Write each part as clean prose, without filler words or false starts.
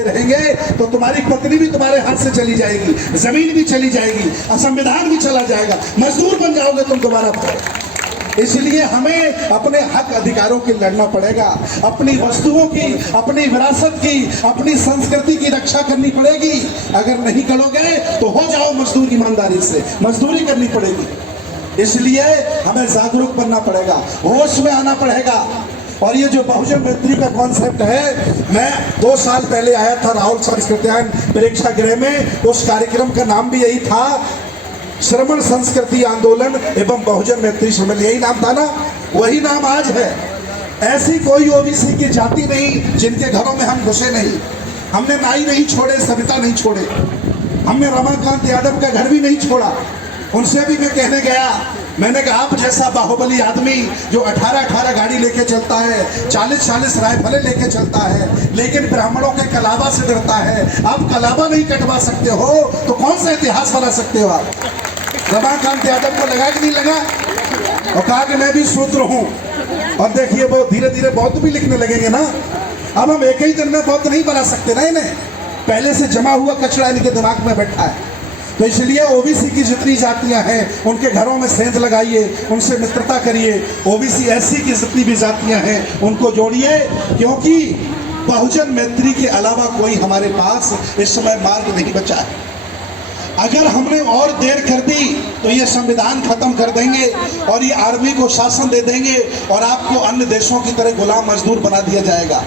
बैठे रहेंगे तो तुम्हारी पत्नी भी तुम्हारे हाथ से चली जाएगी, जमीन भी चली जाएगी, संविधान भी चला जाएगा, मजदूर बन जाओगे तुम दोबारा फिर। इसलिए हमें अपने हक अधिकारों के लड़ना पड़ेगा, अपनी वस्तुओं की, अपनी विरासत की, अपनी संस्कृति की रक्षा करनी पड़ेगी। अगर नहीं करोगे तो हो जाओ मजदूर, ईमानदारी से मजदूरी करनी पड़ेगी। इसलिए हमें जागरूक बनना पड़ेगा, होश में आना पड़ेगा। और ये जो बहुजन मैत्री का कॉन्सेप्ट है, मैं 2 साल पहले आया था राहुल सांस्कृत्यायन प्रेक्षागृह में, उस कार्यक्रम का नाम भी यही था, श्रमण संस्कृति आंदोलन एवं बहुजन मैत्री सम्मेलन, यही नाम था ना, वही नाम आज है। ऐसी कोई ओबीसी की जाति नहीं जिनके घरों में हम घुसे नहीं। हमने नाई नहीं छोड़े, सविता नहीं छोड़े, हमने रमाकांत यादव का घर भी नहीं छोड़ा। उनसे भी मैं कहने गया, मैंने कहा आप जैसा बाहुबली आदमी जो 18-18 गाड़ी लेके चलता है, 40-40 राइफलें लेके चलता है, लेकिन ब्राह्मणों के कलाबा से डरता है, आप कलाबा नहीं कटवा सकते हो तो कौन सा इतिहास बना सकते हो आप? रमाकांत यादव को लगा कि नहीं लगा? और कहा कि मैं भी शूद्र हूँ। और देखिए वो धीरे धीरे बौद्ध भी लिखने लगेंगे ना। अब हम एक ही दिन में बौद्ध नहीं बना सकते ना, इन्हें पहले से जमा हुआ कचरा इनके दिमाग में बैठा है। तो इसलिए ओबीसी की जितनी जातियां हैं उनके घरों में सेंध लगाइए, उनसे मित्रता करिए। ओबीसी एससी की जितनी भी जातियां हैं उनको जोड़िए, क्योंकि बहुजन मैत्री के अलावा कोई हमारे पास इस समय मार्ग नहीं बचा है। अगर हमने और देर कर दी तो ये संविधान खत्म कर देंगे और ये आर्मी को शासन दे देंगे और आपको अन्य देशों की तरह गुलाम मजदूर बना दिया जाएगा,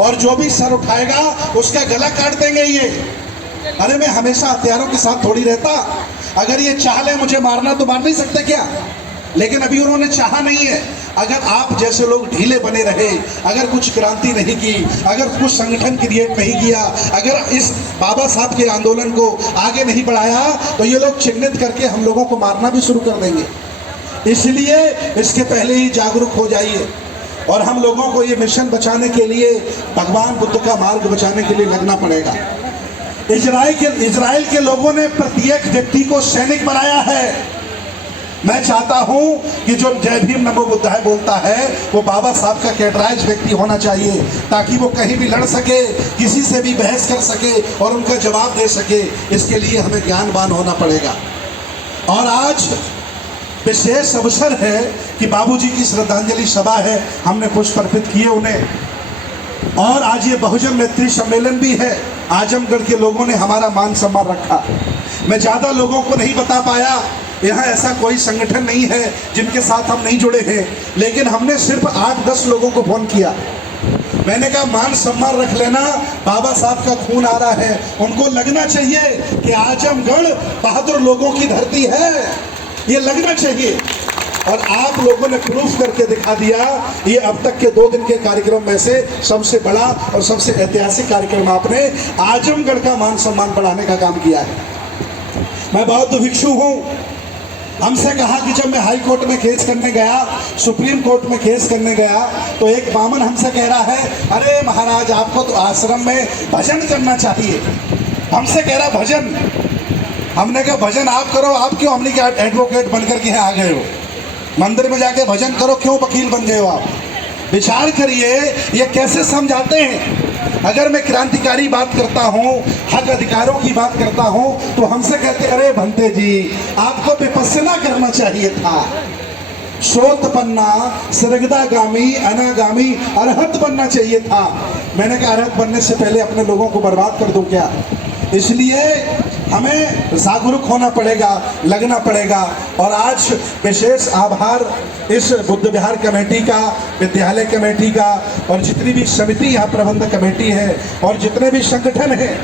और जो भी सर उठाएगा उसका गला काट देंगे ये। अरे मैं हमेशा हथियारों के साथ थोड़ी रहता, अगर ये चाह ले मुझे मारना तो मार नहीं सकते क्या? लेकिन अभी उन्होंने चाहा नहीं है। अगर आप जैसे लोग ढीले बने रहे, अगर कुछ क्रांति नहीं की, अगर कुछ संगठन क्रिएट नहीं किया, अगर इस बाबा साहब के आंदोलन को आगे नहीं बढ़ाया, तो ये लोग चिन्हित करके हम लोगों को मारना भी शुरू कर देंगे। इसलिए इसके पहले ही जागरूक हो जाइए और हम लोगों को ये मिशन बचाने के लिए, भगवान बुद्ध का मार्ग बचाने के लिए लगना पड़ेगा। इजराइल के लोगों ने प्रत्येक व्यक्ति को सैनिक बनाया है। मैं चाहता हूं कि जो जय भीम नमो बुद्धाय बोलता है वो बाबा साहब का कैडराइज व्यक्ति होना चाहिए, ताकि वो कहीं भी लड़ सके, किसी से भी बहस कर सके और उनका जवाब दे सके। इसके लिए हमें ज्ञानवान होना पड़ेगा। और आज विशेष अवसर है कि बाबूजी की श्रद्धांजलि सभा है, हमने पुष्प अर्पित किए उन्हें। और आज ये बहुजन मैत्री सम्मेलन भी है। आजमगढ़ के लोगों ने हमारा मान सम्मान रखा। मैं ज़्यादा लोगों को नहीं बता पाया, यहाँ ऐसा कोई संगठन नहीं है जिनके साथ हम नहीं जुड़े हैं, लेकिन हमने सिर्फ 8-10 लोगों को फोन किया। मैंने कहा मान सम्मान रख लेना, बाबा साहब का खून आ रहा है, उनको लगना चाहिए कि आजमगढ़ बहादुर लोगों की धरती है, ये लगना चाहिए। और आप लोगों ने प्रूफ करके दिखा दिया। ये अब तक के 2 दिन के कार्यक्रम में से सबसे बड़ा और सबसे ऐतिहासिक कार्यक्रम आपने आजमगढ़ का मान सम्मान बढ़ाने का काम किया है। मैं बौद्ध भिक्षु हूँ। हमसे कहा कि जब मैं हाई कोर्ट में केस करने गया, सुप्रीम कोर्ट में केस करने गया, तो एक बामन हमसे कह रहा है, अरे महाराज आपको तो आश्रम में भजन करना चाहिए। हमसे कह रहा भजन। हमने कहा भजन आप करो, आप क्यों हमने क्या एडवोकेट बनकर के आ गए हो? मंदिर में जाके भजन करो, क्यों वकील बन गए हो आप? विचार करिए ये कैसे समझाते हैं। अगर मैं क्रांतिकारी बात करता हूँ, हक अधिकारों की बात करता हूँ, तो हमसे कहते अरे भंते जी आपको विपस्सना करना चाहिए था, शोतपन्ना, सरगदागामी, अनागामी, अरहत बनना चाहिए था। मैंने कहा अरहत बनने से पहले अपने लोगों को बर्बाद कर दूं क्या? इसलिए हमें जागरूक होना पड़ेगा, लगना पड़ेगा। और आज विशेष आभार इस बुद्ध विहार कमेटी का, विद्यालय कमेटी का, और जितनी भी समिति यहाँ प्रबंधक कमेटी है और जितने भी संगठन हैं